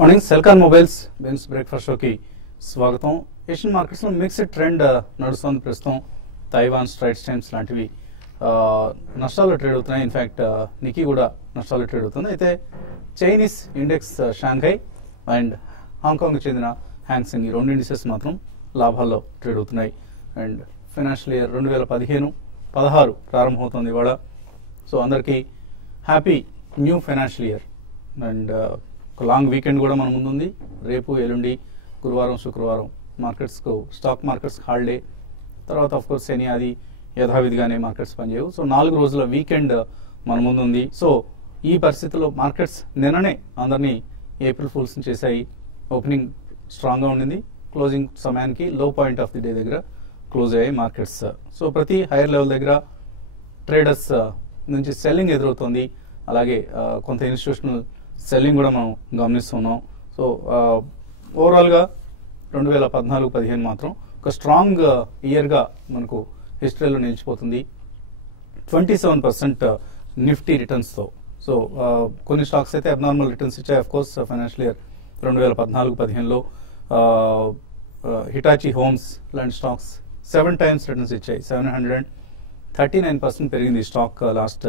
Morning Celkon mobiles బెన్స్ breakfast షోకి స్వాగతం. ఏషియన్ మార్కెట్స్ లో మిక్స్డ్ ట్రెండ్ నడుస్తుంది ప్రస్తుతం. తైవాన్ స్ట్రైట్స్ టైమ్స్ లాంటివి నష్టాల్లో ట్రేడ్ అవుతున్నాయి. ఇన్ఫాక్ట్ నికీ కూడా నష్టాల్లో ట్రేడ్ అవుతుంది. అయితే Chinese index Shanghai and Hong Kong చెందిన హ్యాంగ్సెంగ్ ఈ రెండు ఇండిసెస్ మాత్రం లాభాల్లో ట్రేడ్ అవుతున్నాయి. అండ్ ఫైనాన్షియల్ ఇయర్ 2015-16 ప్రారంభమవుతుంది ఇవాళ. సో అందరికీ happy new financial year. And ఒక లాంగ్ వీకెండ్ కూడా మన ముందుంది. రేపు ఎల్లుండి గురువారం శుక్రవారం మార్కెట్స్కు స్టాక్ మార్కెట్స్ హాలిడే. తర్వాత ఆఫ్ కోర్స్ శని అది యథావిధిగానే మార్కెట్స్ పనిచేయవు. సో 4 రోజుల వీకెండ్ మన ముందుంది. సో ఈ పరిస్థితుల్లో మార్కెట్స్ నిన్ననే అందరినీ ఏప్రిల్ ఫూల్స్ చేశాయి. ఓపెనింగ్ స్ట్రాంగ్గా ఉండింది. క్లోజింగ్ సమయానికి లో పాయింట్ ఆఫ్ ది డే దగ్గర క్లోజ్ అయ్యాయి మార్కెట్స్. సో ప్రతి హైయర్ లెవెల్ దగ్గర ట్రేడర్స్ నుంచి సెల్లింగ్ ఎదురవుతుంది. అలాగే కొంత ఇన్స్టిట్యూషనల్ సెల్లింగ్ కూడా మనం గమనిస్తున్నాం. సో ఓవరాల్గా 2014-15 మాత్రం ఒక స్ట్రాంగ్ ఇయర్గా మనకు హిస్టరీలో నిలిచిపోతుంది. 27% నిఫ్టీ రిటర్న్స్తో. సో కొన్ని స్టాక్స్ అయితే అబ్నార్మల్ రిటర్న్స్ ఇచ్చాయి. అఫ్ కోర్స్ ఫైనాన్షియల్ ఇయర్ 2014-15లో హిటాచి హోమ్స్ లాంటి స్టాక్స్ 7 times రిటర్న్స్ ఇచ్చాయి. 739% పెరిగింది స్టాక్ లాస్ట్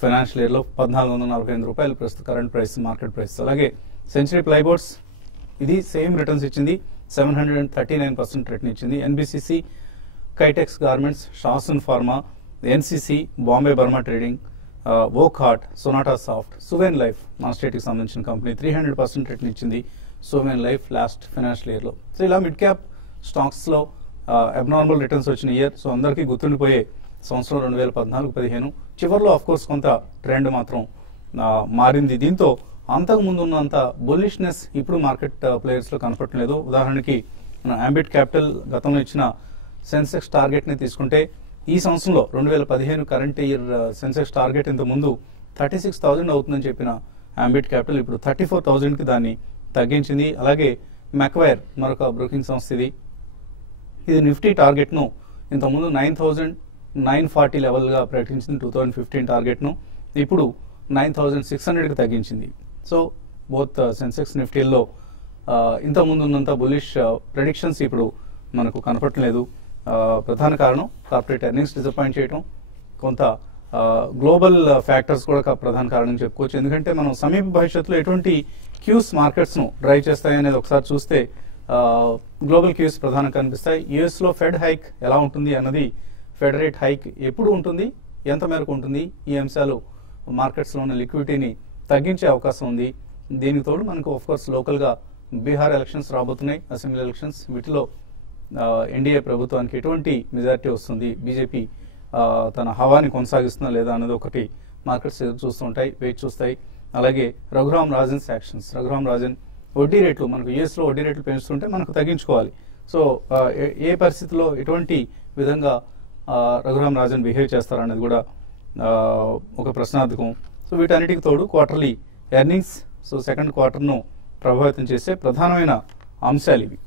ఫైనాన్షియల్ ఇయర్లో. 1448 రూపాయలు ప్రస్తుత కరెంట్ ప్రైస్, మార్కెట్ ప్రైస్. అలాగే సెంచరీ ప్లైబోర్డ్స్ ఇది సేమ్ రిటర్న్స్ ఇచ్చింది. 739% రిటర్న్ ఇచ్చింది. NBCC, Kitex garments, Shasun pharma, NCC, Bombay Burma trading, Wockhardt, Sonata soft, Suven life మన స్టేట్కి సంబంధించిన కంపెనీ 300% రిటర్న్ ఇచ్చింది. సువెన్ లైఫ్ లాస్ట్ ఫైనాన్షియల్ ఇయర్లో. సో ఇలా మిడ్ క్యాప్ స్టాక్స్లో అబ్నార్మల్ రిటర్న్స్ వచ్చిన ఇయర్. సో అందరికీ గుర్తుండిపోయే సంవత్సరం 2014-15. చివరిలో ఆఫ్ కోర్స్ కొంత ట్రెండ్ మాత్రం మారింది. దీంతో అంతకు ముందు ఉన్నంత బుల్లిష్నెస్ ఇప్పుడు మార్కెట్ ప్లేయర్స్ లో కనపడలేదు. ఉదాహరణకి మన అంబిట్ క్యాపిటల్ గతంలో ఇచ్చిన సెన్సెక్స్ టార్గెట్ ని తీసుకుంటే ఈ సంవత్సరంలో 2015 కరెంట్ ఇయర్ సెన్సెక్స్ టార్గెట్ ఇంత ముందు 36,000 అవుతుందని చెప్పిన అంబిట్ క్యాపిటల్ ఇప్పుడు 34,000 కి దాన్ని తగ్గించింది. అలాగే మెక్వైర్ మరొక బ్రోకింగ్ సంస్థ ఇది నిఫ్టీ టార్గెట్ ను ఇంతకుముందు 9,940 లెవెల్గా ప్రకటించింది. 2015 టార్గెట్ను ఇప్పుడు 9,600కి తగ్గించింది. సో బోత్ సెన్సెక్స్ నిఫ్టీల్లో ఇంతకుముందు ఉన్నంత బులిష్ ప్రెడిక్షన్స్ ఇప్పుడు మనకు కనపడలేదు. ప్రధాన కారణం కార్పొరేట్ ఎర్నింగ్స్ డిసప్పాయింట్ చేయడం, కొంత గ్లోబల్ ఫ్యాక్టర్స్ కూడా ప్రధాన కారణం చెప్పుకోవచ్చు. ఎందుకంటే మనం సమీప భవిష్యత్తులో ఎటువంటి క్యూస్ మార్కెట్స్ను డ్రైవ్ చేస్తాయి అనేది ఒకసారి చూస్తే గ్లోబల్ క్యూస్ ప్రధానంగా కనిపిస్తాయి. యుఎస్లో ఫెడ్ హైక్ ఎలా ఉంటుంది అన్నది, ఫెడ్ రేట్ హైక్ ఎప్పుడు ఉంటుంది, ఎంత మేరకు ఉంటుంది, ఈ అంశాలు మార్కెట్స్లో ఉన్న లిక్విడిటీని తగ్గించే అవకాశం ఉంది. దీనికి తోడు మనకు ఆఫ్కోర్స్ లోకల్గా బీహార్ ఎలక్షన్స్ రాబోతున్నాయి, అసెంబ్లీ ఎలక్షన్స్. వీటిలో ఎన్డీఏ ప్రభుత్వానికి ఎటువంటి మెజారిటీ వస్తుంది, బీజేపీ తన హవాని కొనసాగిస్తుందా లేదా అన్నది ఒకటి మార్కెట్స్ చూస్తుంటాయి, వెయిట్ చూస్తాయి. అలాగే రఘురామ్ రాజన్స్ యాక్షన్స్. రఘురామ్ రాజన్ వడ్డీ రేట్లు, మనకు యుఎస్లో వడ్డీ రేట్లు పెంచుతుంటే మనకు తగ్గించుకోవాలి. సో ఏ పరిస్థితిలో ఎటువంటి విధంగా రఘురామ్ రాజన్ బిహేవ్ చేస్తారనేది కూడా ఒక ప్రశ్నార్థకం. సో వీటన్నిటికి తోడు క్వార్టర్లీ ఎర్నింగ్స్, సో సెకండ్ క్వార్టర్ను ప్రభావితం చేసే ప్రధానమైన అంశాలు ఇవి.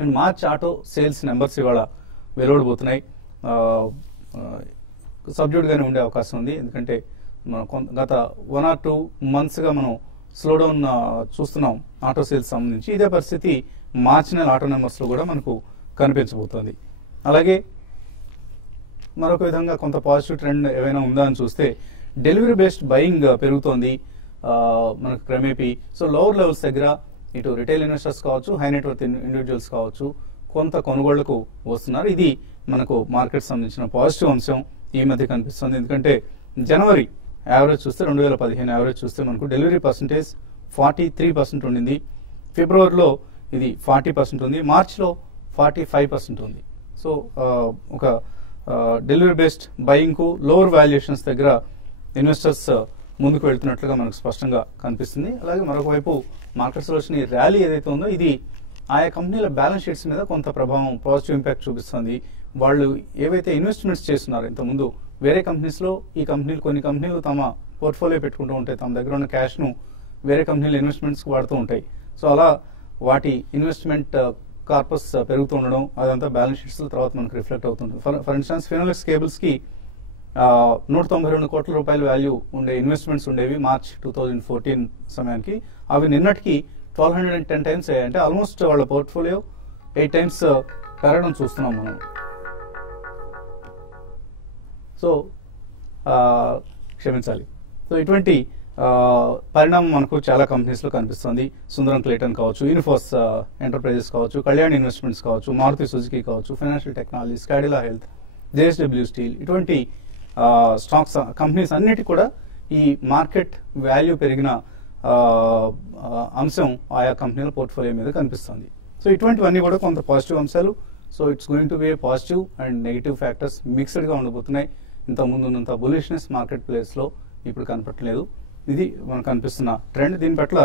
And March auto sales numbers ఇవాళ వెలువడబోతున్నాయి. సబ్డ్యూడ్గానే ఉండే అవకాశం ఉంది. ఎందుకంటే గత 1 or 2 monthsగా మనం స్లో డౌన్ చూస్తున్నాం ఆటో సేల్స్ సంబంధించి. ఇదే పరిస్థితి మార్చి నెల ఆటో నెంబర్స్లో కూడా మనకు కనిపించబోతోంది. అలాగే మరొక విధంగా కొంత పాజిటివ్ ట్రెండ్ ఏమైనా ఉందా అని చూస్తే డెలివరీ బేస్డ్ బయింగ్ పెరుగుతోంది మనకు క్రమేపీ. సో లోవర్ లెవెల్స్ దగ్గర ఇటు రిటైల్ ఇన్వెస్టర్స్ కావచ్చు, హై నెట్వర్త్ ఇండివిజువల్స్ కావచ్చు, కొంత కొనుగోళ్లకు వస్తున్నారు. ఇది మనకు మార్కెట్ సంబంధించిన పాజిటివ్ అంశం ఈ మధ్య కనిపిస్తుంది. ఎందుకంటే జనవరి యావరేజ్ చూస్తే 2015 యావరేజ్ చూస్తే మనకు డెలివరీ పర్సంటేజ్ 43% ఉండింది. ఫిబ్రవరిలో ఇది 40% ఉంది. మార్చిలో 45% ఉంది. సో ఒక డెలివరీ బేస్డ్ బయింగ్ కు లోవర్ వాల్యుయేషన్స్ దగ్గర ఇన్వెస్టర్స్ ముందుకు వెళ్తున్నట్లుగా మనకు స్పష్టంగా కనిపిస్తుంది. అలాగే మరొక వైపు మార్కెట్స్ లో వచ్చిన ర్యాలీ ఏదైతే ఉందో ఇది ఆయా కంపెనీల బ్యాలెన్స్ షీట్స్ మీద కొంత ప్రభావం, పాజిటివ్ ఇంపాక్ట్ చూపిస్తుంది. వాళ్ళు ఏవైతే ఇన్వెస్ట్మెంట్స్ చేస్తున్నారో ఇంతకుముందు వేరే కంపెనీస్లో, ఈ కంపెనీలు కొన్ని కంపెనీలు తమ పోర్ట్ఫోలియో పెట్టుకుంటూ ఉంటాయి, తమ దగ్గర ఉన్న క్యాష్ను వేరే కంపెనీలు ఇన్వెస్ట్మెంట్స్కి వాడుతూ ఉంటాయి. సో అలా వాటి ఇన్వెస్ట్మెంట్ కార్పస్ పెరుగుతూ ఉండడం, అదంతా బ్యాలెన్స్ షీట్స్ తర్వాత మనకు రిఫ్లెక్ట్ అవుతుంటుంది. ఫర్ ఇన్స్టాన్స్ ఫినోలెక్స్ కేబుల్స్కి 192 కోట్ల రూపాయల వాల్యూ ఉండే ఇన్వెస్ట్మెంట్స్ ఉండేవి మార్చ్ 2014 సమయానికి. అవి నిన్నటికి 1210 టైమ్స్ అయ్యాయి. అంటే ఆల్మోస్ట్ వాళ్ళ పోర్ట్ఫోలియో 8 టైమ్స్ పెరగడం చూస్తున్నాం మనం. సో క్షమించాలి. సో ఇటువంటి పరిణామం మనకు చాలా కంపెనీస్లో కనిపిస్తుంది. సుందరం క్లేటన్ కావచ్చు, యూనిఫోర్స్ ఎంటర్ప్రైజెస్ కావచ్చు, కళ్యాణ్ ఇన్వెస్ట్మెంట్స్ కావచ్చు, మారుతి సుజుకి కావచ్చు, financial technologies, Cadila health, JSW steel, ఇటువంటి స్టాక్స్ కంపెనీస్ అన్నిటి కూడా ఈ మార్కెట్ వాల్యూ పెరిగిన అంశం ఆయా కంపెనీల పోర్ట్ఫోలియో మీద కనిపిస్తుంది. సో ఇటువంటివన్నీ కూడా కొంత పాజిటివ్ అంశాలు. So it's going to be a positive and negative factors మిక్స్డ్గా ఉండబోతున్నాయి. ఇంతకుముందు ఉన్నంత బులిష్నెస్ మార్కెట్ ప్లేస్లో ఇప్పుడు కనపట్లేదు. ఇది మనకు కనిపిస్తున్న ట్రెండ్. దీని పట్ల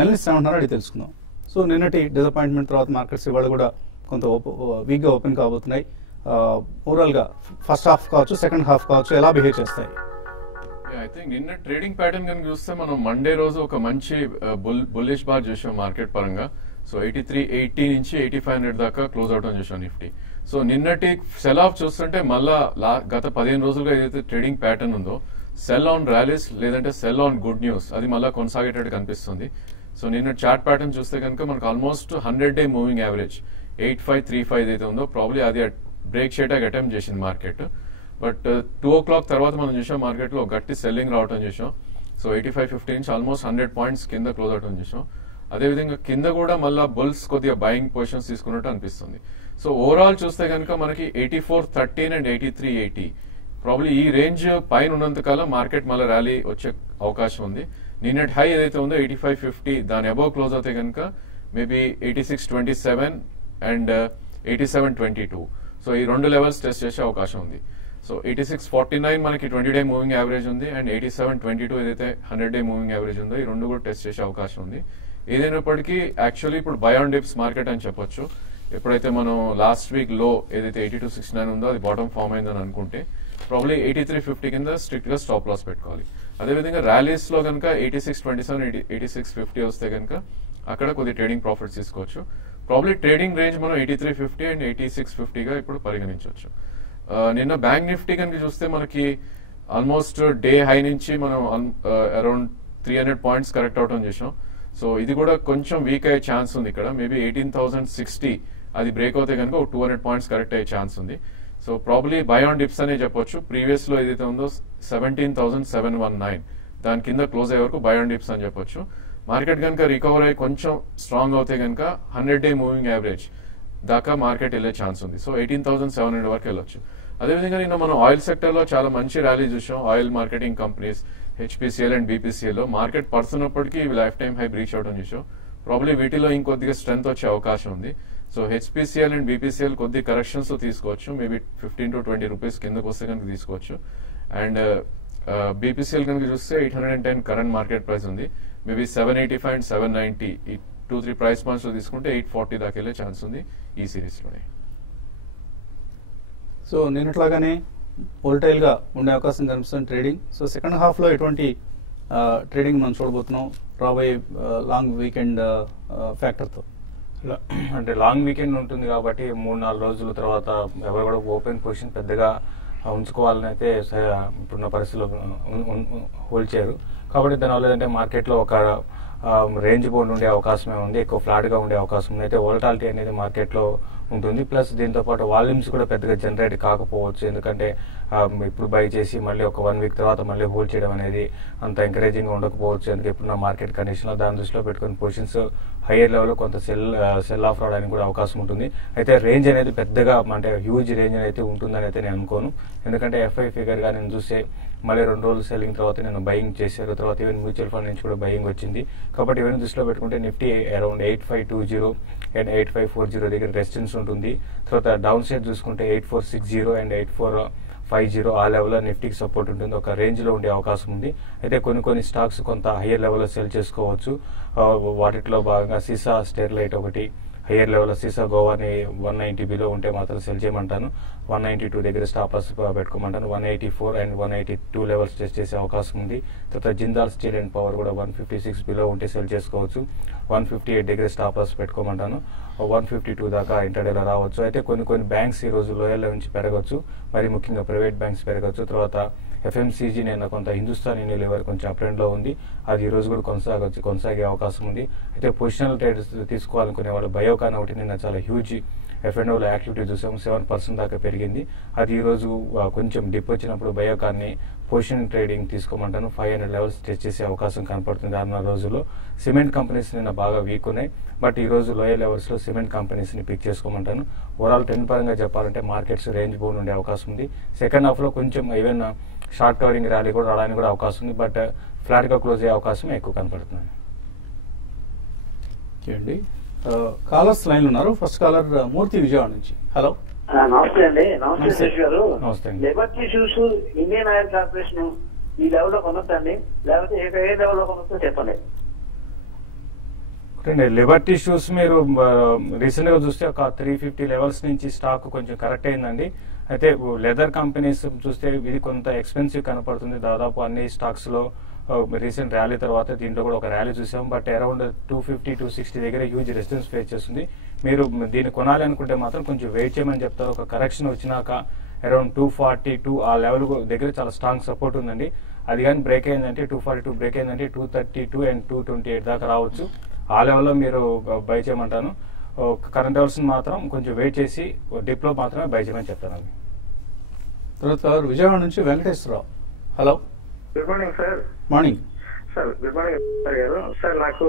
ఎనలిస్ట్ ఏమంటున్నారో అది తెలుసుకుందాం. సో నిన్నటి డిసప్పాయింట్మెంట్ తర్వాత మార్కెట్స్ ఇవాళ కూడా కొంత వీక్గా ఓపెన్ కాబోతున్నాయి. ఓవరాల్గా ఫస్ట్ హాఫ్ కావచ్చు, సెకండ్ హాఫ్ కావచ్చు, ఎలా బిహేవ్ చేస్తాయి? ఐ థింక్ నిన్న ట్రేడింగ్ ప్యాటర్న్ కనుక చూస్తే మనం మండే రోజు ఒక మంచి బుల్లిష్ బార్ చూసాం మార్కెట్ పరంగా. సో 8380 నుంచి 8500 దాకా క్లోజ్ అవడం చూసాం నిఫ్టీ. సో నిన్నటి సెల్ ఆఫ్ చూస్తుంటే మళ్ళా గత 15 రోజులుగా ఏదైతే ట్రేడింగ్ ప్యాటర్న్ ఉందో సెల్ ఆన్ ర్యాలీస్ లేదంటే సెల్ ఆన్ గుడ్ న్యూస్ అది మళ్ళీ కొనసాగేటట్టు కనిపిస్తుంది. సో నిన్న చార్ట్ ప్యాటర్న్ చూస్తే కనుక మనకు ఆల్మోస్ట్ 100-day మూవింగ్ యావరేజ్ 8535 ఏదైతే ఉందో ప్రాబ్లీ అది బ్రేక్ చేయడానికి అటెంప్ట్ చేసింది మార్కెట్. బట్ 2 o'clock తర్వాత మనం చూసాం మార్కెట్ లో గట్టి సెల్లింగ్ రావడం చూసాం. సో 8550 నుంచి ఆల్మోస్ట్ 100 పాయింట్స్ కింద క్లోజ్ అవడం చూసాం. అదేవిధంగా కింద కూడా మళ్ళీ బుల్స్ కొద్దిగా బయింగ్ పొజిషన్స్ తీసుకున్నట్టు అనిపిస్తుంది. సో ఓవరాల్ చూస్తే కనుక మనకి 8413 అండ్ 8380 ప్రాబ్లీ ఈ రేంజ్ పైన ఉన్నంత కాలం మార్కెట్ మళ్ళీ ర్యాలీ వచ్చే అవకాశం ఉంది. నిన్నటి హై ఏదైతే ఉందో 8550 దాని అబౌవ్ క్లోజ్ అవుతే కనుక మేబీ 8627 అండ్ 8722. సో ఈ రెండు లెవెల్స్ టెస్ట్ చేసే అవకాశం ఉంది. సో 8649 మనకి 20-day మూవింగ్ యావరేజ్ ఉంది అండ్ 8722 ఏదైతే 100-day మూవింగ్ యావరేజ్ ఉందో ఈ రెండు కూడా టెస్ట్ చేసే అవకాశం ఉంది. ఏదైనప్పటికీ యాక్చువల్లీ ఇప్పుడు బై ఆన్ డిప్స్ మార్కెట్ అని చెప్పొచ్చు. ఎప్పుడైతే మనం లాస్ట్ వీక్ లో ఏదైతే 8269 ఉందో అది బాటమ్ ఫామ్ అయిందని అనుకుంటే ప్రాబ్లీ 8350 కింద స్ట్రిక్ట్ గా స్టాప్ లాస్ పెట్టుకోవాలి. అదేవిధంగా ర్యాలీస్ లో కనుక 8627 8650 వస్తే కనుక అక్కడ కొద్ది ట్రేడింగ్ ప్రాఫిట్స్ తీసుకోవచ్చు. ప్రాబ్లీ ట్రేడింగ్ రేంజ్ మనం 8350 అండ్ 8650 గా ఇప్పుడు పరిగణించవచ్చు. నిన్న బ్యాంక్ నిఫ్టీ కనుక చూస్తే మనకి ఆల్మోస్ట్ డే హై నుంచి మనం అరౌండ్ 300 పాయింట్స్ కరెక్ట్ అవటం చేసాం. సో ఇది కూడా కొంచెం వీక్ అయ్యే ఛాన్స్ ఉంది ఇక్కడ. మేబీ 18060 అది బ్రేక్ అవుతే కనుక 200 పాయింట్స్ కరెక్ట్ అయ్యే ఛాన్స్ ఉంది. So probably by on dips అనే చెప్పొచ్చు. ప్రీవియస్ లో ఏదైతే ఉందో 17,719 దాని కింద క్లోజ్ అయ్యే వరకు బై ఆన్ డిప్స్ అని చెప్పొచ్చు. మార్కెట్ కనుక రికవర్ అయ్యి కొంచెం స్ట్రాంగ్ అవుతే కనుక 100-day మూవింగ్ యావరేజ్ దాకా మార్కెట్ వెళ్ళే ఛాన్స్ ఉంది. సో 18,700 వరకు వెళ్ళొచ్చు. అదేవిధంగా నిన్న మనం ఆయిల్ సెక్టర్ లో చాలా మంచి ర్యాలీ చూసాం. Oil marketing companies HPCL and BPCL లో మార్కెట్ పడుతున్నప్పటికీ లైఫ్ టైం హై బ్రీచ్ అవడం చూసాం. ప్రాబ్లీ వీటిలో ఇంకొద్దిగా స్ట్రెంత్ వచ్చే అవకాశం ఉంది. సో హెచ్పిసిఎల్ అండ్ బీపీసీఎల్ కొద్ది కరెక్షన్స్ తీసుకోవచ్చు. మేబీ 15 to 20 రూపీస్ కిందకు వస్తే కనుక తీసుకోవచ్చు. అండ్ బీపీసీఎల్ కనుక చూస్తే 810 కరెంట్ మార్కెట్ ప్రైస్ ఉంది. మేబీ 785 అండ్ 790 ఈ 2-3 ప్రైస్ పాయింట్స్ లో తీసుకుంటే 840 దాకా వెళ్ళే ఛాన్స్ ఉంది ఈ సిరీస్ లోనే. సో నిన్నట్లాగానే వోల్టైల్ గా ఉండే అవకాశం కనిపిస్తుంది ట్రేడింగ్. సో సెకండ్ హాఫ్ లో ఎటువంటి ట్రేడింగ్ మనం చూడబోతున్నాం రాబోయే లాంగ్ వీకెండ్ ఫ్యాక్టర్ తో? అంటే లాంగ్ వీకెండ్ ఉంటుంది కాబట్టి 3-4 రోజుల తర్వాత ఎవరు కూడా ఓపెన్ పొజిషన్ పెద్దగా ఉంచుకోవాలని అయితే ఇప్పుడున్న పరిస్థితుల్లో హోల్డ్ చేయరు. కాబట్టి దానివల్ల ఏంటంటే మార్కెట్లో ఒక రేంజ్ బౌండ్ ఉండే అవకాశమే ఉంది, ఎక్కువ ఫ్లాట్ గా ఉండే అవకాశం ఉంది. అయితే వోలటాలిటీ అనేది మార్కెట్లో ఉంటుంది. ప్లస్ దీంతో పాటు వాల్యూమ్స్ కూడా పెద్దగా జనరేట్ కాకపోవచ్చు. ఎందుకంటే ఇప్పుడు బై చేసి మళ్ళీ ఒక 1 week తర్వాత మళ్ళీ హోల్డ్ చేయడం అనేది అంత ఎంకరేజింగ్ గా ఉండకపోవచ్చు. ఎందుకంటే ఇప్పుడున్న మార్కెట్ కండిషన్ లో దాని దృష్టిలో పెట్టుకుని పొజిషన్స్ హైయర్ లెవెల్ కొంత సెల్ ఆఫ్ రావడానికి కూడా అవకాశం ఉంటుంది. అయితే రేంజ్ అనేది పెద్దగా అంటే హ్యూజ్ రేంజ్ అయితే ఉంటుందని అయితే నేను అనుకోను. ఎందుకంటే ఎఫ్ఐ ఫిగర్ గా నేను చూస్తే మళ్ళీ 2 రోజులు సెల్లింగ్ తర్వాత నేను బయింగ్ చేశారు. తర్వాత ఈవెన్ మ్యూచువల్ ఫండ్ నుంచి కూడా బయింగ్ వచ్చింది. కాబట్టి ఇవన్నీ దృష్టిలో పెట్టుకుంటే నిఫ్టీ అరౌండ్ 8520 అండ్ 8540 దగ్గర రెసిస్టెన్స్ ఉంటుంది. తర్వాత డౌన్ సైడ్ చూసుకుంటే 8460 అండ్ 8450 ఆ లెవెల్లో నిఫ్టీకి సపోర్ట్ ఉంటుంది. ఒక రేంజ్ లో ఉండే అవకాశం ఉంది. అయితే కొన్ని స్టాక్స్ కొంత హయ్యర్ లెవెల్లో సెల్ చేసుకోవచ్చు. వాటిలో భాగంగా సీసా స్టెర్లైట్ ఒకటి హయ్యర్ లెవెల్ సీసా గోవాని 190 బిలో ఉంటే మాత్రం సెల్ చేయమంటాను. 192 దగ్గర స్టాపర్స్ పెట్టుకోమంటాను. 184 అండ్ 182 లెవెల్స్ టెస్ట్ చేసే అవకాశం ఉంది. తర్వాత జిందాల్ స్టీల్ అండ్ పవర్ కూడా 156 బిలో ఉంటే సెల్ చేసుకోవచ్చు. 158 దగ్గర స్టాపర్స్ పెట్టుకోమంటాను. 152 దాకా ఇంటర్డేలో రావచ్చు. అయితే కొన్ని బ్యాంక్స్ ఈ రోజు లోయర్ లెవెల్ నుంచి పెరగవచ్చు. మరి ముఖ్యంగా ప్రైవేట్ బ్యాంక్స్ పెరగచ్చు. తర్వాత FMCG నిన్న కొంత హిందుస్థాన్ యూనిలివర్ కొంచెం అప్ ట్రెండ్లో ఉంది, అది ఈ రోజు కూడా కొనసాగే అవకాశం ఉంది. అయితే పొజిషనల్ ట్రేడర్స్ తీసుకోవాలనుకునే వాళ్ళు బయోకాన్ ఒకటి నిన్న చాలా హ్యూజ్ F&Oలో యాక్టివిటీ చూసాము, 7% దాకా పెరిగింది. అది ఈరోజు కొంచెం డిప్ వచ్చినప్పుడు బయోకాన్ని పొజిషన్ ట్రేడింగ్ తీసుకోమంటాను. 500 లెవెల్స్ టెస్ట్ చేసే అవకాశం కనపడుతుంది 6 రోజుల్లో. సిమెంట్ కంపెనీస్ నిన్న బాగా వీక్ ఉన్నాయి, బట్ ఈ రోజు లోయర్ లెవెల్స్లో సిమెంట్ కంపెనీస్ని పిక్ చేసుకోమంటాను. ఓవరాల్ ట్రెండ్ పరంగా చెప్పాలంటే మార్కెట్స్ రేంజ్ బౌండ్ ఉండే అవకాశం ఉంది. సెకండ్ హాఫ్లో కొంచెం ఈవెన్ షార్ట్ కవరింగ్ ర్యాలీ కూడా రావడానికి కూడా అవకాశం ఉంది, బట్ ఫ్లాట్గా క్లోజ్ అయ్యే అవకాశం ఎక్కువ కనపడుతుంది. కాలర్స్ లైన్ ఉన్నారు. ఫస్ట్ కాలర్ మూర్తి విజయవాడ నుంచి. హలో, నమస్తే అండి. నమస్తే శేష్ గారు. నమస్తే. Liberty shoes Indian oil corporation ఈ లెవెల్లో కొనొచ్చండి, లేకపోతే ఏ లెవెల్లో కొనొచ్చో చెప్పండి. లిబర్టీ షూస్ మీరు రీసెంట్ గా చూస్తే ఒక 350 లెవెల్స్ నుంచి స్టాక్ కొంచెం కరెక్ట్ అయిందండి. అయితే లెదర్ కంపెనీస్ చూస్తే ఇది కొంత ఎక్స్పెన్సివ్ కనపడుతుంది. దాదాపు అన్ని స్టాక్స్ లో రీసెంట్ ర్యాలీ తర్వాత దీంట్లో కూడా ఒక ర్యాలీ చూసాం, బట్ అరౌండ్ 250-260 దగ్గర హ్యూజ్ రెసిస్టెన్స్ ఫేస్ చేస్తుంది. మీరు దీన్ని కొనాలి అనుకుంటే మాత్రం కొంచెం వెయిట్ చేయమని చెప్తారు. ఒక కరెక్షన్ వచ్చినాక అరౌండ్ 242 ఆ లెవెల్ దగ్గర చాలా స్ట్రాంగ్ సపోర్ట్ ఉందండి. అది కానీ బ్రేక్ అయిందంటే 242 బ్రేక్ అయిందంటే 232 అండ్ 228 దాకా రావచ్చు. ఆ లెవెల్లో మీరు బై చేయమంటాను. కరెంట్ లెవెల్స్ మాత్రం కొంచెం వెయిట్ చేసి డిప్ లో మాత్రమే బై చేయమని చెప్తాను. తర్వాత విజయవాడ నుంచి Venkateswara Rao. Hello, good morning sir. Morning sir. Good morning sir గారు. సార్ నాకు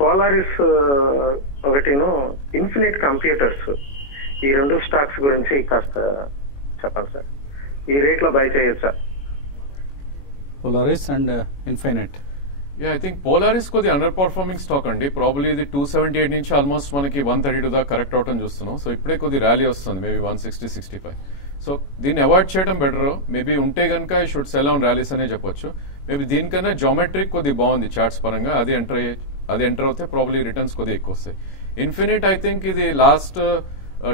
పోలారిస్ ఒకటిను ఇన్ఫినిట్ కంప్యూటర్స్ ఈ 2 స్టాక్స్ గురించి కాస్త చెప్పండి సార్. ఈ రేట్ లో బై చేయొచ్చా? Polaris and infinite. I think Polaris కొద్ది అండర్ పర్ఫార్మింగ్ స్టాక్ అండి. ప్రాబ్లీ ఇది 278 నుంచి ఆల్మోస్ట్ మనకి 132 దాకా కరెక్ట్ అవటం చూస్తున్నాం. సో ఇప్పుడే కొద్ది ర్యాలీ వస్తుంది, మేబీ 160-65. సో దీన్ని అవాయిడ్ చేయడం బెటర్. మేబీ ఉంటే కనుక I should sell on rallies అనే చెప్పొచ్చు. మేబీ దీనికన్నా జామెట్రిక్ కొద్ది బాగుంది చార్ట్స్ పరంగా. అది ఎంటర్ అవుతే ప్రాబ్లీ రిటర్న్స్ కొద్ది ఎక్కువ వస్తాయి. ఇన్ఫినిట్ ఐ థింక్ ఇది లాస్ట్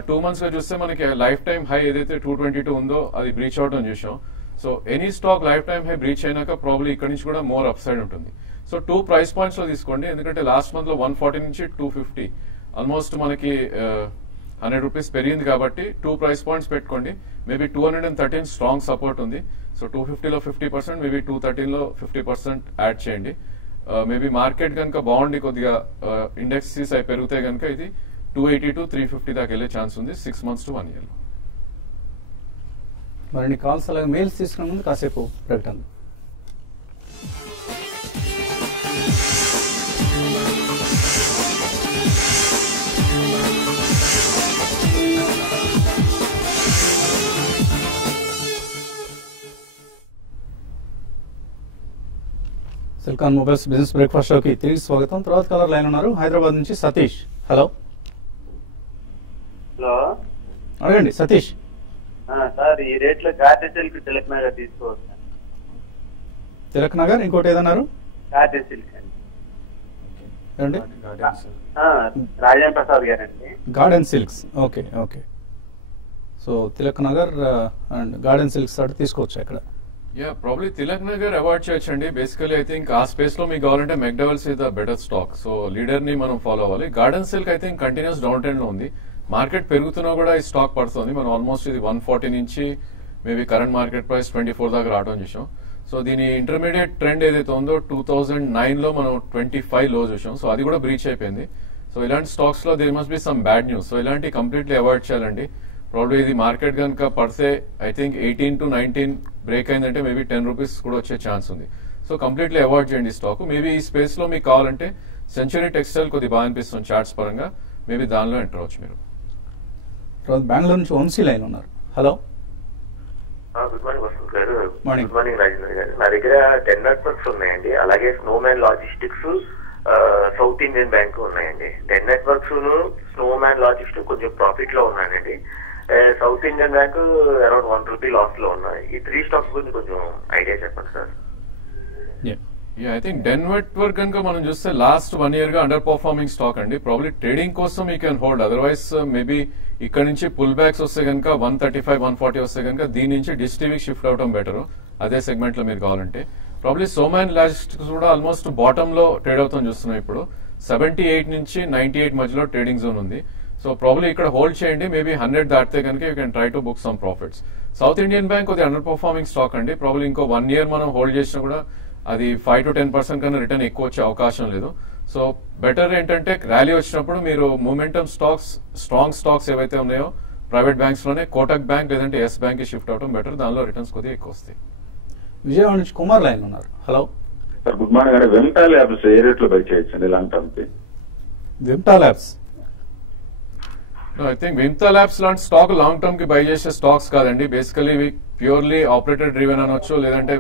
2 months గా చూస్తే మనకి లైఫ్ టైం హై ఏదైతే 222 ఉందో అది బ్రీచ్ అవటం చూసాం. So any stock lifetime high breach అయినాక ప్రాబ్లీ ఇక్కడ నుంచి కూడా మోర్ అప్ సైడ్ ఉంటుంది. సో 2 ప్రైస్ పాయింట్స్ లో తీసుకోండి, ఎందుకంటే లాస్ట్ మంత్ లో 140 నుంచి 250 ఆల్మోస్ట్ మనకి 100 రూపీస్ పెరిగింది కాబట్టి 2 ప్రైస్ పాయింట్స్ పెట్టుకోండి. మేబీ 213 స్ట్రాంగ్ సపోర్ట్ ఉంది. సో 250లో 50%, మేబీ 213లో 50% యాడ్ చేయండి. మేబీ మార్కెట్ కనుక బాగుండి కొద్దిగా ఇండెక్సెస్ అయి పెరిగితే కనుక ఇది 280-350 దాకా వెళ్ళే ఛాన్స్ ఉంది 6 months to 1 year. మరిన్ని కాల్స్ అలాగే మెయిల్స్ తీసుకునే ముందు కాసేపు ప్రకటన. సిల్కాన్ మొబైల్స్ బిజినెస్ బ్రేక్ఫాస్ట్ షోకి తిరిగి స్వాగతం. తర్వాత కలర్ లైన్ ఉన్నారు హైదరాబాద్ నుంచి సతీష్. హలో, హలో, అడగండి సతీష్. సార్ ఈ రేట్ లో గార్డెన్ సిల్క్ తిలక్ నగర్ తీసుకోవచ్చు. తిలక్ నగర్, ఇంకోటి ఏదన్నారు? గార్డెన్ సిల్క్ ఏమండి? రాజేంద్ర ప్రసాద్ గారండి. Garden Silks. Okay okay. So Tilak Nagar and Garden Silks అటు తీసుకోవచ్చు ఇక్కడ. ప్రాబ్లీ తిలక్ నగర్ అవాయిడ్ చేయొచ్చండి. బేసికలీ ఐ థింక్ ఆ స్పేస్ లో మీకు కావాలంటే McDowell's is the better stock. So leader ని మనం ఫాలో అవ్వాలి. Garden Silk I think continues down trend లో ఉంది. మార్కెట్ పెరుగుతున్నా కూడా ఈ స్టాక్ పడుతుంది. మనం ఆల్మోస్ట్ ఇది 140 నుంచి మేబీ కరెంట్ మార్కెట్ ప్రైస్ 24 దాకా రావడం చూసాం. సో దీని ఇంటర్మీడియట్ ట్రెండ్ ఏదైతే ఉందో 2009 లో మనం 25 లో చూసాం. సో అది కూడా బ్రీచ్ అయిపోయింది. సో ఇలాంటి స్టాక్స్ లో there must be some bad news. So ఇలాంటి కంప్లీట్లీ అవాయిడ్ చేయాలండి. ప్రాబ్లీ ఇది మార్కెట్ కనుక పడితే ఐ థింక్ 18 to 19 బ్రేక్ అయిందంటే మేబీ 10 రూపీస్ కూడా వచ్చే ఛాన్స్ ఉంది. సో కంప్లీట్లీ అవాయిడ్ చేయండి స్టాక్. మేబీ ఈ స్పేస్ లో మీకు కావాలంటే సెంచరీ టెక్స్టైల్ కొద్ది బాగా అనిపిస్తుంది చార్ట్స్ పరంగా, మేబీ దానిలో ఎంటర్ అవచ్చు మీరు. బెంగళూరు నుంచి వంశీ లైన్ ఉన్నారు. హలో, గుడ్ మార్నింగ్ వసంత్ గారు. మార్నింగ్. గుడ్ మార్నింగ్ రాజేంద్ర గారు. నా దగ్గర 10 నెట్వర్క్స్ ఉన్నాయండి, అలాగే Snowman logistics, South Indian bank ఉన్నాయండి. 10 నెట్వర్క్స్, స్నోమ్యాన్ లాజిస్టిక్స్ కొంచెం ప్రాఫిట్ లో ఉన్నానండి. South Indian bank around 1 rupee loss లో ఉన్నాయి. ఈ 3 స్టాక్స్ గురించి కొంచెం ఐడియా చెప్పండి sir. I think Den network కనుక మనం చూస్తే లాస్ట్ 1 year గా అండర్ పర్ఫార్మింగ్ స్టాక్ అండి. ప్రాబ్లీ ట్రేడింగ్ కోసం you can hold, otherwise maybe ఇక్కడ నుంచి పుల్ బ్యాక్స్ వస్తే కనుక 135-140 వస్తే కనుక దీని నుంచి డిస్టివిక్ షిఫ్ట్ అవడం బెటర్. అదే సెగ్మెంట్ లో మీరు కావాలంటే ప్రాబ్లీ సోమాన్ లాజిస్టిక్స్ కూడా ఆల్మోస్ట్ బాటమ్ లో ట్రేడ్ అవుతాం చూస్తున్నాం. ఇప్పుడు 78 నుంచి 98 మధ్యలో ట్రేడింగ్ జోన్ ఉంది. సో ప్రాబ్లీ ఇక్కడ హోల్డ్ చేయండి. మేబీ 100 దాటితే కనుక you can try to book some profits. South Indian bank కొద్దిగా అండర్ పర్ఫార్మింగ్ స్టాక్ అండి. ప్రాబ్లీ ఇంకో 1 year మనం హోల్డ్ చేసినా కూడా అది 5 to 10% కన్నా రిటర్న్ ఎక్కువ వచ్చే అవకాశం లేదు. సో బెటర్ ఏంటంటే ర్యాలీ వచ్చినప్పుడు మీరు మూమెంటమ్ స్టాక్స్, స్ట్రాంగ్ స్టాక్స్ ఏవైతే ఉన్నాయో ప్రైవేట్ బ్యాంక్స్ లోనే కోటక్ బ్యాంక్ లేదంటే ఎస్ బ్యాంక్ కి షిఫ్ట్ అవడం బెటర్. దానిలో రిటర్న్స్ కొద్దిగా ఎక్కువ వస్తాయి. విజయవాడ నుంచి కుమార్ లైన్ ఉన్నారు. హలో సార్, గుడ్ మార్నింగ్ అండి. వెంటా ల్యాబ్స్ ఏ రేట్లో బై చేయొచ్చండి లాంగ్ టర్మ్ కి? Vimta labs, I think Vimta labs లాంటి స్టాక్ లాంగ్ టర్మ్ కి బై చేసే స్టాక్స్ కాదండి. బేసికలీ ఇవి ప్యూర్లీ ఆపరేటర్ డ్రివెన్ అనొచ్చు, లేదంటే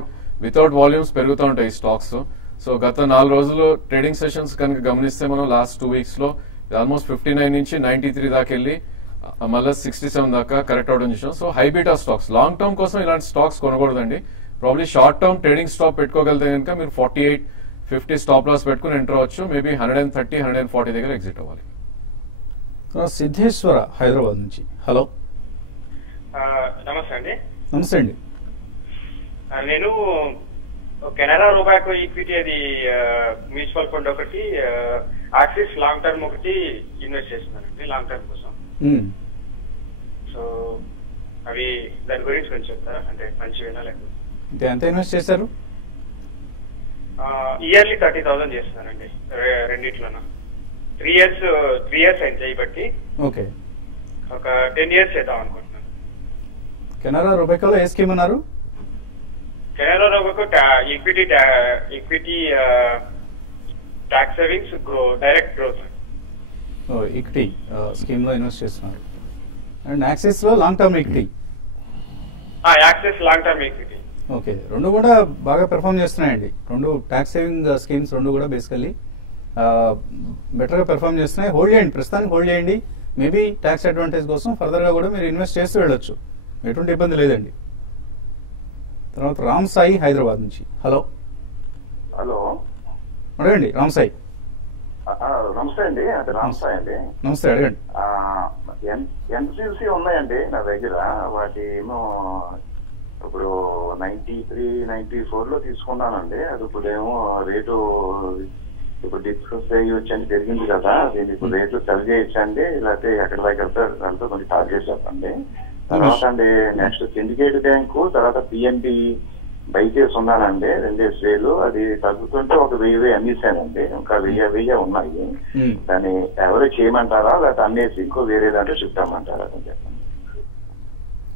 వితౌట్ వాల్యూమ్స్ పెరుగుతూ ఉంటాయి ఈ స్టాక్స్. సో గత 4 రోజులు ట్రేడింగ్ సెషన్స్ కనుక గమనిస్తే మనం లాస్ట్ 2 weeks లో ఆల్మోస్ట్ 59 నుంచి 93 దాకా వెళ్ళి మళ్ళీ 67 దాకా కరెక్ట్ అవడం చూసాం. So high beta stocks long term కోసం ఇలాంటి స్టాక్స్ కొనకూడదండి. Probably short term trading stop పెట్టుకోగలితే కనుక మీరు 48-50 స్టాప్ లాస్ పెట్టుకుని ఎంటర్ అవ్వచ్చు. మేబీ 130-140 దగ్గర ఎగ్జిట్ అవ్వాలి. సిద్ధేశ్వర హైదరాబాద్ నుంచి. హలో నమస్తే అండి. నమస్తే అండి. నేను కెనరా రూపాయకు ఈక్విటీ అది మ్యూచువల్ ఫండ్ ఒకటి, యాక్సిస్ లాంగ్ టర్మ్ ఒకటి ఇన్వెస్ట్ చేస్తున్నానండి లాంగ్ టర్మ్ కోసం. సో అవి దాని గురించి కొంచెం చెప్తారా? అంటే మంచిగా లేకపోతే ఎంత ఇన్వెస్ట్ చేశారు? ఇయర్లీ 30,000 చేస్తున్నానండి రెండిట్లోన. 3 years అయింది చేయబట్టి. ఓకే, ఒక 10 years చేద్దాం అనుకుంటున్నాను. కెనరా రూపాయలో ఏ స్కీమ్ అన్నారు? కెనరా రూపాయకు equity tax savings direct growth equity scheme లో ఇన్వెస్ట్ చేస్తున్నారు. అండ్ యాక్సిస్ లో long term equity. Axis long term equity. Okay, రెండు కూడా బాగా పెర్ఫార్మ్ చేస్తున్నాయండి. రెండు ట్యాక్స్ సేవింగ్ స్కీమ్స్ రెండు కూడా బేసికల్లీ బెటర్ గా పెర్ఫార్మ్ చేస్తున్నాయి. హోల్డ్ చేయండి, ప్రస్తుతానికి హోల్డ్ చేయండి. మేబీ ట్యాక్స్ అడ్వాంటేజ్ కోసం ఫర్దర్ గా కూడా మీరు ఇన్వెస్ట్ చేస్తూ వెళ్ళొచ్చు, ఎటువంటి ఇబ్బంది లేదండి. తర్వాత రామ్ సాయి హైదరాబాద్ నుంచి. హలో హలో అడగండి రామ్ సాయి. నమస్తే అండి, అంటే రామ్ సాయి అండి. నమస్తే, అడగండి. ఎన్సిసి ఉన్నాయండి నా దగ్గర. వాటి ఏమో ఇప్పుడు 93-94 లో తీసుకున్నానండి. అది ఇప్పుడేమో రేటు ఇప్పుడు డిస్కస్ చేయొచ్చని పెరిగింది కదా, దీన్ని ఇప్పుడు రేట్లు సెల్ చేయొచ్చండి, లేకపోతే ఎక్కడ దగ్గర దాంతో కొంచెం టార్గెట్ చెప్పండి. తర్వాత అండి నెక్స్ట్ సిండికేట్ బ్యాంకు, తర్వాత పిఎన్బి బై చేసి ఉన్నానండి 2 shares. అది తగ్గుతుంటే ఒక 1000 అమ్మేసానండి, ఇంకా 1000 ఉన్నాయి. దాన్ని ఎవరు చేయమంటారా, లేకపోతే అమ్మేసి ఇంకో వేరే దాంట్లో షిఫ్ట్ అమ్మంటారా అని చెప్పండి.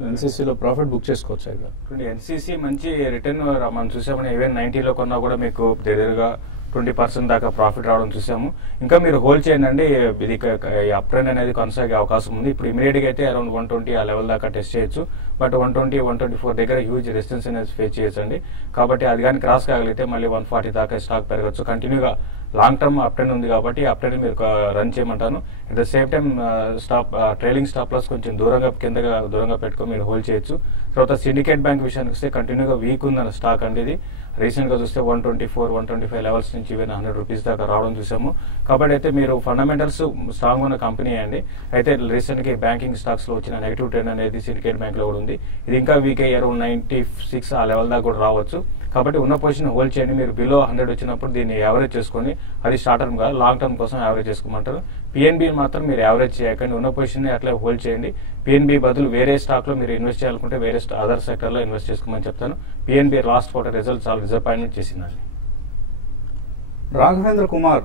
ఎన్సీసీలో ప్రాఫిట్ బుక్ చేసుకోవచ్చు. ఎన్సీసీ మంచి రిటర్న్ మనం చూసామని, ఈవెన్ 90లో కొన్నా కూడా మీకు దగ్గరగా 20% దాకా ప్రాఫిట్ రావడం చూసాము. ఇంకా మీరు హోల్డ్ చేయండి, ఇది అప్ ట్రెండ్ అనేది కొనసాగే అవకాశం ఉంది. ఇప్పుడు ఇమీడియట్ గా అయితే అరౌండ్ 120 ఆ లెవెల్ దాకా టెస్ట్ చేయొచ్చు. బట్ 120-124 దగ్గర హ్యూజ్ రెసిస్టెన్స్ అనేది ఫేస్ చేయొచ్చండి. కాబట్టి అది కానీ క్రాస్ కాగలిగితే మళ్ళీ 140 దాకా స్టాక్ పెరగచ్చు. కంటిన్యూగా లాంగ్ టర్మ్ అప్ ట్రెండ్ ఉంది కాబట్టి అప్ ట్రెండ్ మీరు రన్ చేయమంటాను. At the same time trailing stop loss కొంచెం దూరంగా పెట్టుకొని మీరు హోల్డ్ చేయొచ్చు. తర్వాత సిండికేట్ బ్యాంక్ విషయానికి వస్తే కంటిన్యూగా వీక్ ఉందన్న స్టాక్ అండి. ఇది రీసెంట్ గా చూస్తే 124-125 లెవెల్స్ నుంచి ఈవెన్ 100 రూపీస్ దాకా రావడం చూసాము. కాబట్టి అయితే మీరు ఫండమెంటల్స్ స్ట్రాంగ్ ఉన్న కంపెనీ అండి. అయితే రీసెంట్ గా బ్యాంకింగ్ స్టాక్స్ లో వచ్చిన నెగిటివ్ ట్రెండ్ అనేది సిండికేట్ బ్యాంక్ లో కూడా ఉంది. ఇది ఇంకా వీక్ అయ్యి అరౌండ్ 96 ఆ లెవెల్ దాకా కూడా రావచ్చు. కాబట్టి ఉన్న పొజిషన్ హోల్డ్ చేయండి. మీరు బిలో 100 వచ్చినప్పుడు దీన్ని యావరేజ్ చేసుకొని, అది షార్ట్ టర్మ్ గా లాంగ్ టర్మ్ కోసం యావరేజ్ చేసుకోమంటారు. పిఎన్బి మాత్రం మీరు యావరేజ్ చేయకండి, ఉన్న పొజిషన్ అట్లా హోల్డ్ చేయండి. పిఎన్బి బదులు వేరే స్టాక్ లో మీరు ఇన్వెస్ట్ చేయాలనుకుంటే వేరే అదర్ సెక్టర్ లో ఇన్వెస్ట్ చేసుకోమని చెప్తాను. పిఎన్బి లాస్ట్ క్వార్టర్ రిజల్ట్ చాలా డిసప్పాయింట్మెంట్ చేసిందండి. రాఘవేంద్ర కుమార్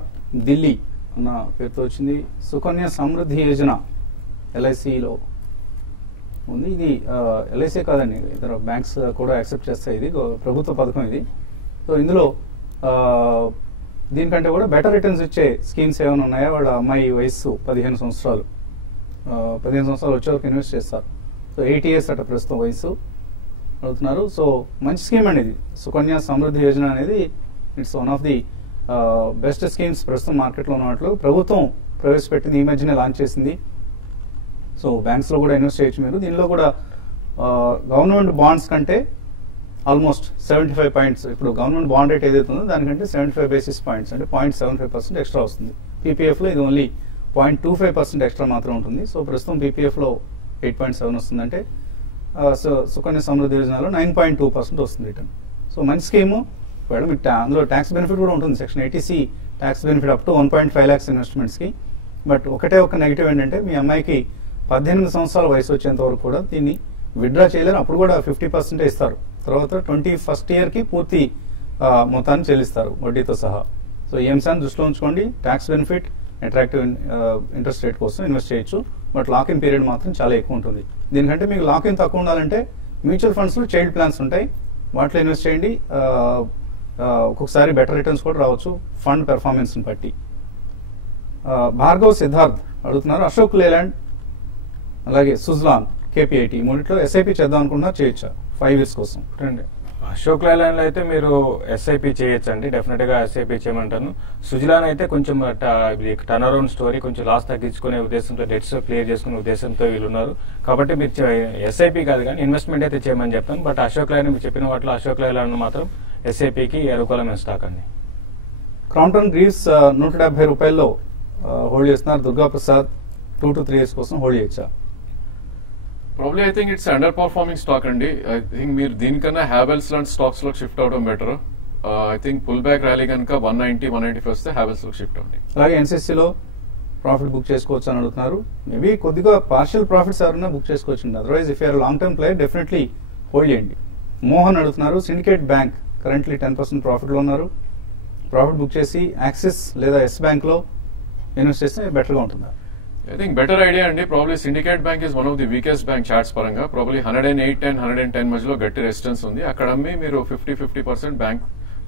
ఢిల్లీ అన్న పేరుతో వచ్చింది. సుకన్య సమృద్ధి యోజన ఎల్ఐసిలో ఉంది. ఇది ఎల్ఐసి కాదండి, ఇతర బ్యాంక్స్ కూడా యాక్సెప్ట్ చేస్తాయి. ఇది ప్రభుత్వ పథకం ఇది. సో ఇందులో దీనికంటే కూడా బెటర్ రిటర్న్స్ ఇచ్చే స్కీమ్స్ ఏమైనా ఉన్నాయా? వాళ్ళ అమ్మాయి వయస్సు 15 సంవత్సరాలు. 15 సంవత్సరాలు వచ్చే వరకు ఇన్వెస్ట్ చేస్తారు. సో 8 years అట ప్రస్తుతం వయసు అడుగుతున్నారు. సో మంచి స్కీమ్ అండి ఇది. సుకన్య సమృద్ధి యోజన అనేది it's one of the best schemes ప్రస్తుతం మార్కెట్లో ఉన్నట్లు. ప్రభుత్వం ప్రవేశపెట్టింది, ఈ మధ్యనే లాంచ్ చేసింది. సో బ్యాంక్స్లో కూడా ఇన్వెస్ట్ చేయొచ్చు మీరు. దీనిలో కూడా గవర్నమెంట్ బాండ్స్ కంటే ఆల్మోస్ట్ 75 points, ఇప్పుడు గవర్నమెంట్ బాండ్ రేట్ ఏదైతే ఉందో దానికంటే 75 basis points అంటే 0.75% ఎక్స్ట్రా వస్తుంది. పీపీఎఫ్లో ఇది ఓన్లీ 0.25% ఎక్స్ట్రా మాత్రం ఉంటుంది. సో ప్రస్తుతం పీపీఎఫ్లో 8.7 వస్తుందంటే సుకన్య సమృద్ధి యోజనలో 9.2% వస్తుంది రిటర్న్. సో మంచి స్కీము. మీకు అందులో ట్యాక్స్ బెనిఫిట్ కూడా ఉంటుంది. Section 80C tax benefit up to 1.5 lakhs ఇన్వెస్ట్మెంట్స్కి. బట్ ఒకటే ఒక నెగిటివ్ ఏంటంటే మీ అమ్మాయికి 18 సంవత్సరాల వయసు వచ్చేంత వరకు కూడా దీన్ని విత్డ్రా చేయలేరు, అప్పుడు కూడా 50% ఇస్తారు. తర్వాత 21st ఇయర్కి పూర్తి మొత్తాన్ని చెల్లిస్తారు వడ్డీతో సహా. సో ఈ అంశాన్ని దృష్టిలో ఉంచుకోండి. Tax benefit, attractive interest rate కోసం ఇన్వెస్ట్ చేయొచ్చు, బట్ లాక్ ఇన్ పీరియడ్ మాత్రం చాలా ఎక్కువ ఉంటుంది. దీనికంటే మీకు లాక్ ఇన్ తక్కువ ఉండాలంటే మ్యూచువల్ ఫండ్స్లో చైల్డ్ ప్లాన్స్ ఉంటాయి, వాటిలో ఇన్వెస్ట్ చేయండి. ఒక్కొక్కసారి బెటర్ రిటర్న్స్ కూడా రావచ్చు ఫండ్ పెర్ఫార్మెన్స్ని బట్టి. భార్గవ్ సిద్ధార్థ్ అడుగుతున్నారు, అశోక్ లేలాండ్ అలాగే సుజ్లాన్ కేపీఐటీ మూడిట్లో ఎస్ఐపి చేద్దాం అనుకుంటున్నా, చేయొచ్చా 5 years కోసం? అశోక్ లైలాండ్ లో అయితే మీరు ఎస్ఐపి చేయొచ్చండి, డెఫినెట్ గా ఎస్ఐపి చేయమంటాను. సుజలాన్ అయితే కొంచెం టర్న్ అరౌండ్ స్టోరీ, కొంచెం లాస్ తగ్గించుకునే ఉద్దేశంతో, డెట్స్ క్లియర్ చేసుకునే ఉద్దేశంతో వీళ్ళు ఉన్నారు. కాబట్టి మీరు ఎస్ఐపి కాదు కానీ ఇన్వెస్ట్మెంట్ అయితే చేయమని చెప్తాను. బట్ అశోక్ లైలాండ్ మీరు చెప్పిన వాటిలో అశోక్ లైలాండ్ మాత్రం ఎస్ఐపికి అనుకూలమైన స్టాక్ అండి. క్రాంప్టన్ గ్రీవ్స్ 170 రూపాయల్లో హోల్డ్ చేస్తున్నారు. దుర్గా ప్రసాద్ 2 to 3 years కోసం హోల్డ్ చేయొచ్చా? Probably I think it's underperforming stock అండి. ఐ థింక్ మీరు దీనికన్నా హ్యావెల్స్ లాంటి స్టాక్స్ లోకి షిఫ్ట్ అవడం better. I think pull back rally కనుక 190-195 వస్తే హ్యావెల్స్ లోకి షిఫ్ట్ అవ్వండి. అలాగే ఎన్సీసీలో ప్రాఫిట్ బుక్ చేసుకోవచ్చు అని అడుగుతున్నారు. మేబీ కొద్దిగా పార్షియల్ ప్రాఫిట్స్ ఎవరైనా బుక్ చేసుకోవచ్చు. Otherwise if you're long term player definitely hold చేయండి. మోహన్ అడుగుతున్నారు, సిండికేట్ బ్యాంక్ కరెంట్లీ 10% ప్రాఫిట్లో ఉన్నారు, ప్రాఫిట్ బుక్ చేసి యాక్సిస్ లేదా ఎస్ బ్యాంక్ లో ఇన్వెస్ట్ చేస్తే బెటర్గా ఉంటుందా? I think better idea అండి. Probably Syndicate Bank is one of the weakest bank charts పరంగా. ప్రాబ్లీ 108 and 110 మధ్యలో గట్టి రెసిస్టెన్స్ ఉంది. అక్కడ అమ్మి మీరు 50% bank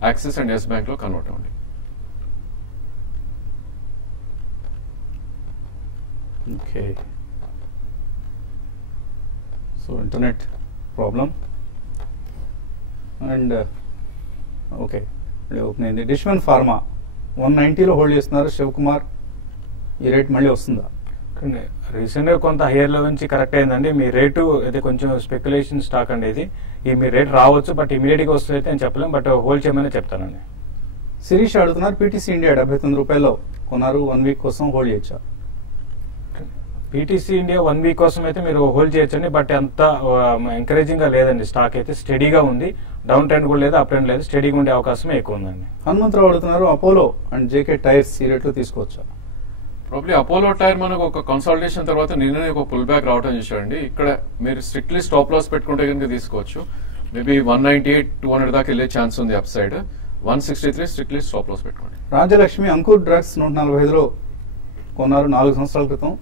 Axis and Yes bank లో కన్వర్ట్ అవ్వండి. Okay, so internet problem and okay open అయింది. డిష్మన్ ఫార్మా 190లో హోల్డ్ చేస్తున్నారు. శివకుమార్, ఈ రేట్ మళ్ళీ వస్తుందా? రీసెంట్ గా కొంత హైయర్ లెవెల్ నుంచి కరెక్ట్ అయిందండి. మీ రేటు అయితే కొంచెం స్పెక్యులేషన్ స్టాక్ అండి ఇది. ఈ మీ రేట్ రావచ్చు, బట్ ఇమీడియట్ గా వస్తుంది అయితే నేను చెప్పలేం, బట్ హోల్డ్ చేయమని చెప్తానండి. శిరీష్ అడుగుతున్నారు, పీటీసీ ఇండియా 79 రూపాయల్లో కొన్నారు, 1 week కోసం హోల్డ్ చేయొచ్చా? పీటీసీ ఇండియా 1 week కోసం అయితే మీరు హోల్డ్ చేయొచ్చండి, బట్ అంత ఎంకరేజింగ్ గా లేదండి. స్టాక్ అయితే స్టడీగా ఉంది, డౌన్ ట్రెండ్ కూడా లేదు, అప్ ట్రెండ్ లేదు, స్టడీగా ఉండే అవకాశమే ఎక్కువ ఉందండి. హనుమంతరావు అడుగుతున్నారు, అపోలో అండ్ జేకే టైర్స్ ఈ రేట్లో తీసుకోవచ్చా? ప్రాబ్లీ అపోలో టైర్ మనకు ఒక కన్సల్టేషన్ తర్వాత నిన్ననే ఒక పుల్ బ్యాక్ రావడం చూసారండి. ఇక్కడ మీరు స్ట్రిక్ట్లీ స్టాప్ లాస్ పెట్టుకుంటే కనుక తీసుకోవచ్చు. మేబీ 198-200 దాకా వెళ్ళే ఛాన్స్ ఉంది upside. 163 strictly stop loss పెట్టుకోండి. రాజ్యలక్ష్మి అంకుర్ డ్రగ్స్ 145లో కొన్నారు 4 సంవత్సరాల క్రితం,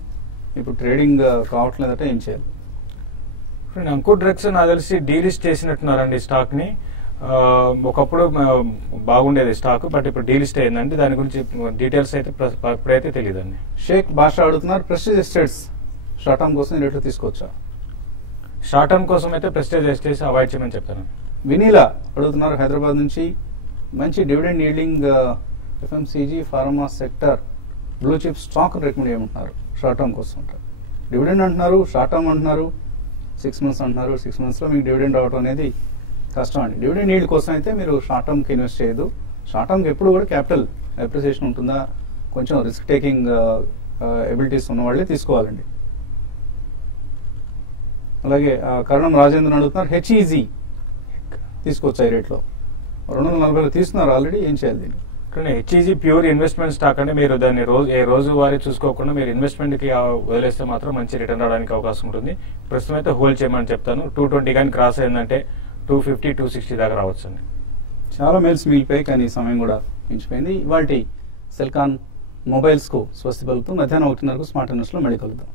ఇప్పుడు ట్రేడింగ్ కావట్లేదంటే ఏం చేయాలి? అంకుర్ డ్రగ్స్ నాకు తెలిసి డీలిస్ట్ చేసినట్టున్నారండి స్టాక్ ని. ఒకప్పుడు బాగుండేది స్టాక్, బట్ ఇప్పుడు డీలిస్ట్ అయిందండి. దాని గురించి డీటెయిల్స్ అయితే ఇప్పుడైతే తెలియదండి. షేక్ బాషా అడుగుతున్నారు, ప్రెస్టీజ్ ఎస్టేట్స్ షార్ట్ టర్మ్ కోసం ఈ రేట్లో తీసుకోవచ్చా? షార్ట్ టర్మ్ కోసం అయితే ప్రెస్టీజ్ ఎస్టేట్స్ అవాయిడ్ చేయమని చెప్తాను. వినీలా అడుగుతున్నారు, హైదరాబాద్ నుంచి మంచి dividend yielding FMCG pharma sector blue chip stock recommend చేయమంటున్నారు షార్ట్ టర్మ్ కోసం. డివిడెండ్ అంటున్నారు, షార్ట్ టర్మ్ అంటున్నారు, 6 months అంటున్నారు. 6 monthsలో మీకు డివిడెండ్ రావడం అనేది కష్టం అండి. డివిడెండ్ ఈల్డ్ కోసం అయితే మీరు షార్ట్ టర్మ్కి ఇన్వెస్ట్ చేయదు. షార్ట్ టర్మ్కి ఎప్పుడు కూడా క్యాపిటల్ అప్రిసియేషన్ ఉంటుందా, కొంచెం రిస్క్ టేకింగ్ ఎబిలిటీస్ ఉన్న వాళ్ళే తీసుకోవాలండి. అలాగే కరణం రాజేంద్రన్ అడుగుతున్నారు, హెచ్ఈజీ తీసుకోవచ్చా ఈ రేట్లో? 240లో తీసుకున్నారు ఆల్రెడీ, ఏం చేయాలి దీన్ని? హెచ్ఈజీ ప్యూర్ ఇన్వెస్ట్మెంట్ స్టాక్ అంటే మీరు దాన్ని రోజు వారి చూసుకోకుండా మీరు ఇన్వెస్ట్మెంట్ కి వదిలేస్తే మాత్రం మంచి రిటర్న్ రావడానికి అవకాశం ఉంటుంది. ప్రస్తుతం అయితే హోల్డ్ చేయమని చెప్తాను. 220 కానీ క్రాస్ అయిందంటే 250-260 దాకా రావచ్చు అండి. చాలా మెయిల్స్ మిగిలిపోయాయి, కానీ సమయం కూడా మించిపోయింది. ఇవాళ సెల్కాన్ మొబైల్స్కు స్వస్తి పలుకుతూ మధ్యాహ్నం 1:30 స్మార్ట్ న్యూస్లో మళ్ళీ కలుద్దాం.